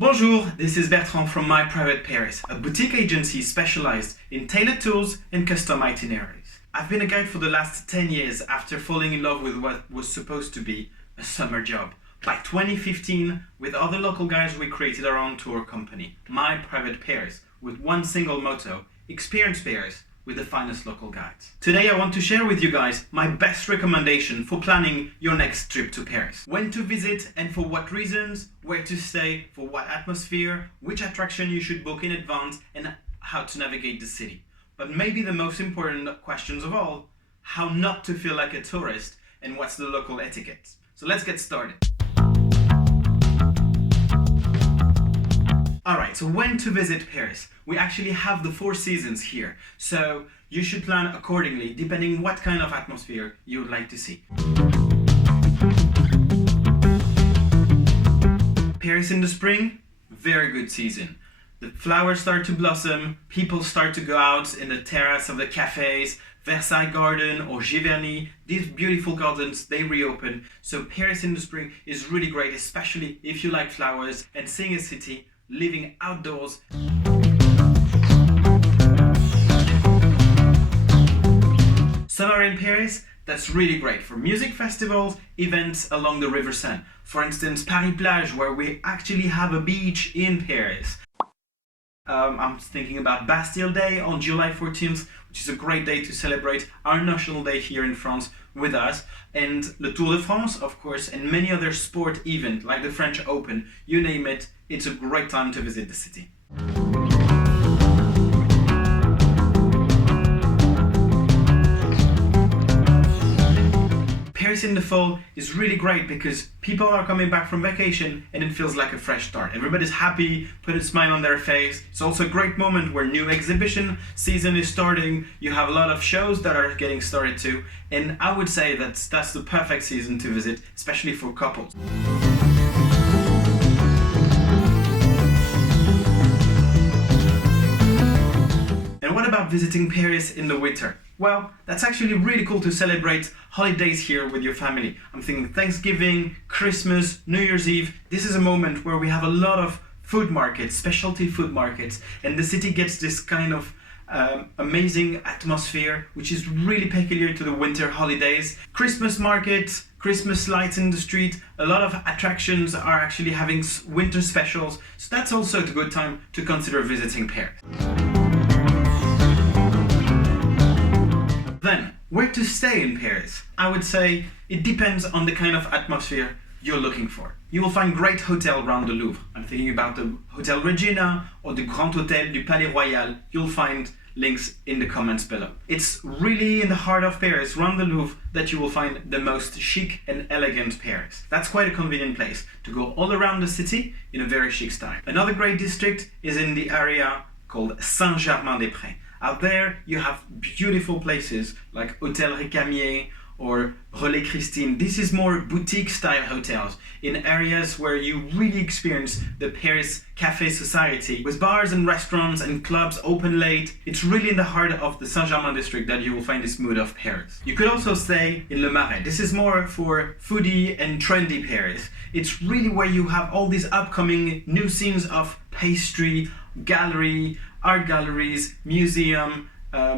Bonjour, this is Bertrand from My Private Paris, a boutique agency specialized in tailored tours and custom itineraries. I've been a guide for the last 10 years after falling in love with what was supposed to be a summer job. By 2015, with other local guides, we created our own tour company, My Private Paris, with one single motto: experience Paris with the finest local guides. Today I want to share with you guys my best recommendation for planning your next trip to Paris. When to visit and for what reasons, where to stay, for what atmosphere, which attraction you should book in advance, and how to navigate the city. But maybe the most important questions of all, how not to feel like a tourist and what's the local etiquette. So let's get started. Alright, so when to visit Paris? We actually have the 4 seasons here, so you should plan accordingly depending what kind of atmosphere you would like to see. Paris in the spring, very good season. The flowers start to blossom, people start to go out in the terrace of the cafes, Versailles Garden or Giverny. These beautiful gardens, they reopen, so Paris in the spring is really great, especially if you like flowers and seeing a city living outdoors. Summer in Paris, that's really great for music festivals, events along the River Seine. For instance, Paris Plage, where we actually have a beach in Paris. I'm thinking about Bastille Day on July 14th, which is a great day to celebrate our national day here in France with us. And the Tour de France, of course, and many other sport events like the French Open, you name it, it's a great time to visit the city. Paris in the fall is really great because people are coming back from vacation and it feels like a fresh start. Everybody's happy, put a smile on their face. It's also a great moment where new exhibition season is starting. You have a lot of shows that are getting started too. And I would say that's the perfect season to visit, especially for couples. And what about visiting Paris in the winter? Well, that's actually really cool to celebrate holidays here with your family. I'm thinking Thanksgiving, Christmas, New Year's Eve. This is a moment where we have a lot of food markets, specialty food markets, and the city gets this kind of amazing atmosphere, which is really peculiar to the winter holidays. Christmas markets, Christmas lights in the street, a lot of attractions are actually having winter specials, so that's also a good time to consider visiting Paris. Then, where to stay in Paris? I would say it depends on the kind of atmosphere you're looking for. You will find great hotels around the Louvre. I'm thinking about the Hotel Regina or the Grand Hotel du Palais Royal. You'll find links in the comments below. It's really in the heart of Paris, around the Louvre, that you will find the most chic and elegant Paris. That's quite a convenient place to go all around the city in a very chic style. Another great district is in the area called Saint-Germain-des-Prés. Out there, you have beautiful places like Hôtel Récamier or Relais Christine. This is more boutique-style hotels in areas where you really experience the Paris cafe society with bars and restaurants and clubs open late. It's really in the heart of the Saint-Germain district that you will find this mood of Paris. You could also stay in Le Marais. This is more for foodie and trendy Paris. It's really where you have all these upcoming new scenes of pastry, gallery, art galleries, museum,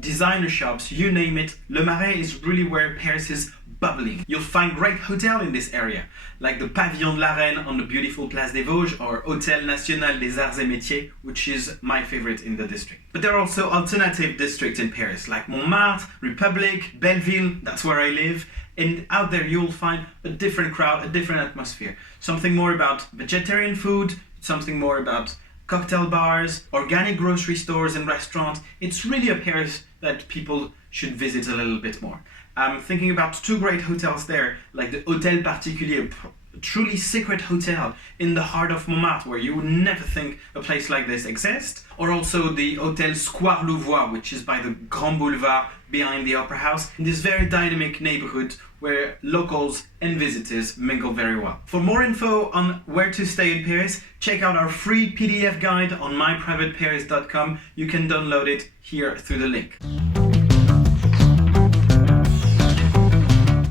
designer shops, you name it. Le Marais is really where Paris is bubbling. You'll find great hotels in this area, like the Pavillon de la Reine on the beautiful Place des Vosges or Hôtel National des Arts et Métiers, which is my favorite in the district. But there are also alternative districts in Paris, like Montmartre, Republic, Belleville, that's where I live. And out there you'll find a different crowd, a different atmosphere. Something more about vegetarian food, something more about cocktail bars, organic grocery stores and restaurants. It's really a Paris that people should visit a little bit more. I'm thinking about 2 great hotels there, like the Hôtel Particulier, a truly secret hotel in the heart of Montmartre, where you would never think a place like this exists, or also the Hôtel Square Louvois, which is by the Grand Boulevard behind the Opera House, in this very dynamic neighborhood where locals and visitors mingle very well. For more info on where to stay in Paris, check out our free PDF guide on myprivateparis.com. You can download it here through the link.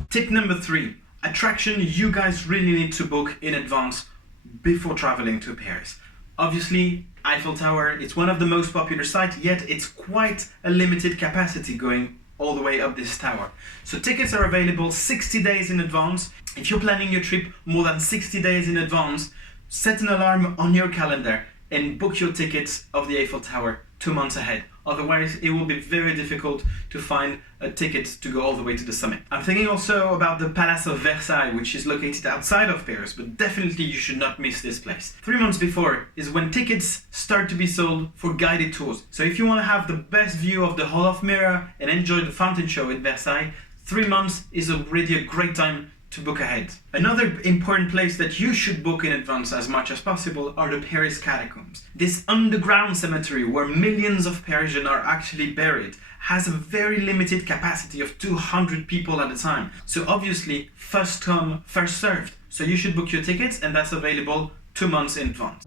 Tip number 3, attraction you guys really need to book in advance before traveling to Paris. Obviously, Eiffel Tower, it's one of the most popular sites, yet it's quite a limited capacity going all the way up this tower. So tickets are available 60 days in advance. If you're planning your trip more than 60 days in advance, set an alarm on your calendar and book your tickets of the Eiffel Tower 2 months ahead. Otherwise, it will be very difficult to find a ticket to go all the way to the summit. I'm thinking also about the Palace of Versailles, which is located outside of Paris, but definitely you should not miss this place. 3 months before is when tickets start to be sold for guided tours. So if you want to have the best view of the Hall of Mirror and enjoy the fountain show at Versailles, 3 months is already a great time to book ahead. Another important place that you should book in advance as much as possible are the Paris catacombs. This underground cemetery where millions of Parisians are actually buried has a very limited capacity of 200 people at a time. So obviously, first come, first served. So you should book your tickets, and that's available 2 months in advance.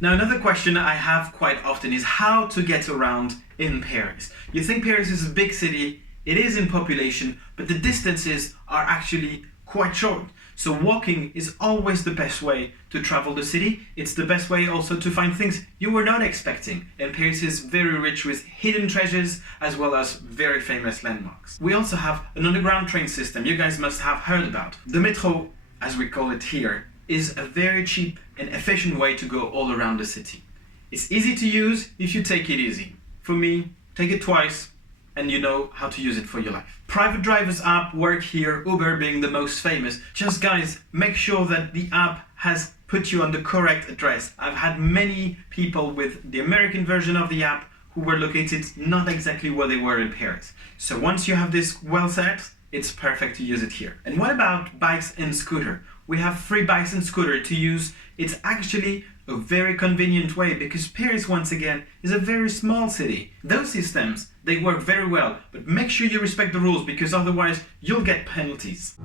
Now, another question I have quite often is how to get around in Paris. You think Paris is a big city. It is in population, but the distances are actually quite short. So walking is always the best way to travel the city. It's the best way also to find things you were not expecting. And Paris is very rich with hidden treasures as well as very famous landmarks. We also have an underground train system you guys must have heard about. The métro, as we call it here, is a very cheap and efficient way to go all around the city. It's easy to use if you take it easy. For me, take it twice, and you know how to use it for your life. Private drivers app work here, Uber being the most famous. Just guys, make sure that the app has put you on the correct address. I've had many people with the American version of the app who were located not exactly where they were in Paris. So once you have this well set, it's perfect to use it here. And what about bikes and scooter? We have free bikes and scooter to use. It's actually a very convenient way because Paris, once again, is a very small city. Those systems, they work very well, but make sure you respect the rules because otherwise you'll get penalties.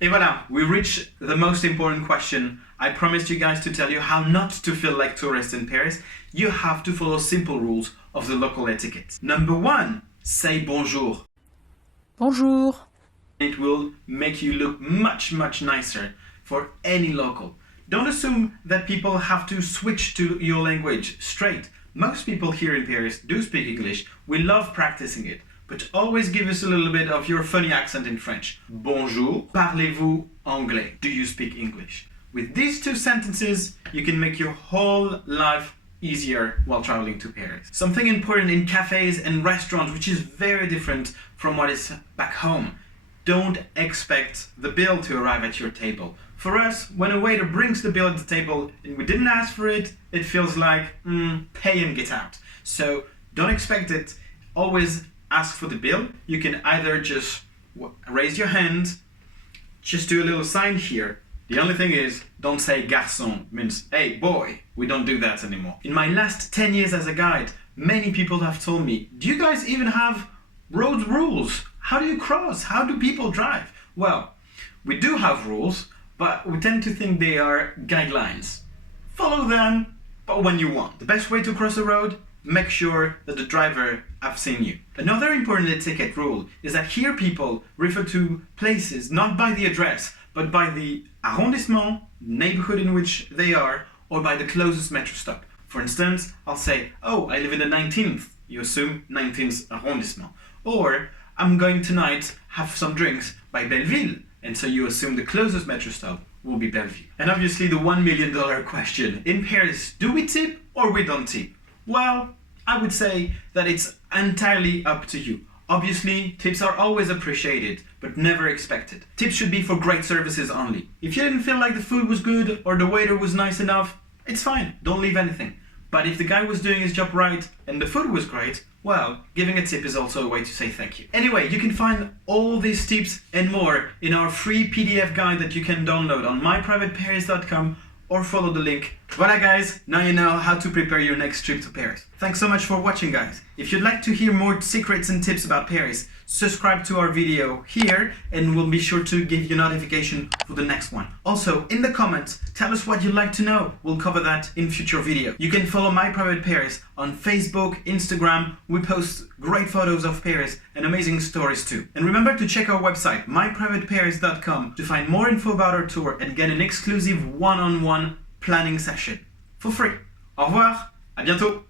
Et voilà, we reached the most important question. I promised you guys to tell you how not to feel like tourists in Paris. You have to follow simple rules of the local etiquette. Number 1, say bonjour. Bonjour. It will make you look much nicer for any local. Don't assume that people have to switch to your language straight. Most people here in Paris do speak English. We love practicing it. But always give us a little bit of your funny accent in French. Bonjour, parlez-vous anglais? Do you speak English? With these 2 sentences, you can make your whole life easier while traveling to Paris. Something important in cafes and restaurants, which is very different from what is back home. Don't expect the bill to arrive at your table. For us, when a waiter brings the bill at the table and we didn't ask for it, it feels like, pay and get out. So don't expect it. Always ask for the bill. You can either just raise your hand, just do a little sign here. The only thing is, don't say garçon, means, hey boy. We don't do that anymore. In my last 10 years as a guide, many people have told me, do you guys even have road rules? How do you cross? How do people drive? Well, we do have rules, but we tend to think they are guidelines. Follow them, but when you want. The best way to cross a road, make sure that the driver have seen you. Another important etiquette rule is that here people refer to places not by the address, but by the arrondissement, neighborhood in which they are, or by the closest metro stop. For instance, I'll say, oh, I live in the 19th. You assume 19th arrondissement. Or, I'm going tonight have some drinks by Belleville. And so you assume the closest metro stop will be Belleville. And obviously the $1 million question. In Paris, do we tip or we don't tip? Well, I would say that it's entirely up to you. Obviously, tips are always appreciated, but never expected. Tips should be for great services only. If you didn't feel like the food was good or the waiter was nice enough, it's fine, don't leave anything. But if the guy was doing his job right and the food was great, well, giving a tip is also a way to say thank you. Anyway, you can find all these tips and more in our free PDF guide that you can download on myprivateparis.com or follow the link Voilà guys, now you know how to prepare your next trip to Paris. Thanks so much for watching guys. If you'd like to hear more secrets and tips about Paris, subscribe to our video here and we'll be sure to give you notification for the next one. Also, in the comments, tell us what you'd like to know. We'll cover that in future video. You can follow My Private Paris on Facebook, Instagram. We post great photos of Paris and amazing stories too. And remember to check our website, myprivateparis.com, to find more info about our tour and get an exclusive one-on-one planning session for free. Au revoir, à bientôt.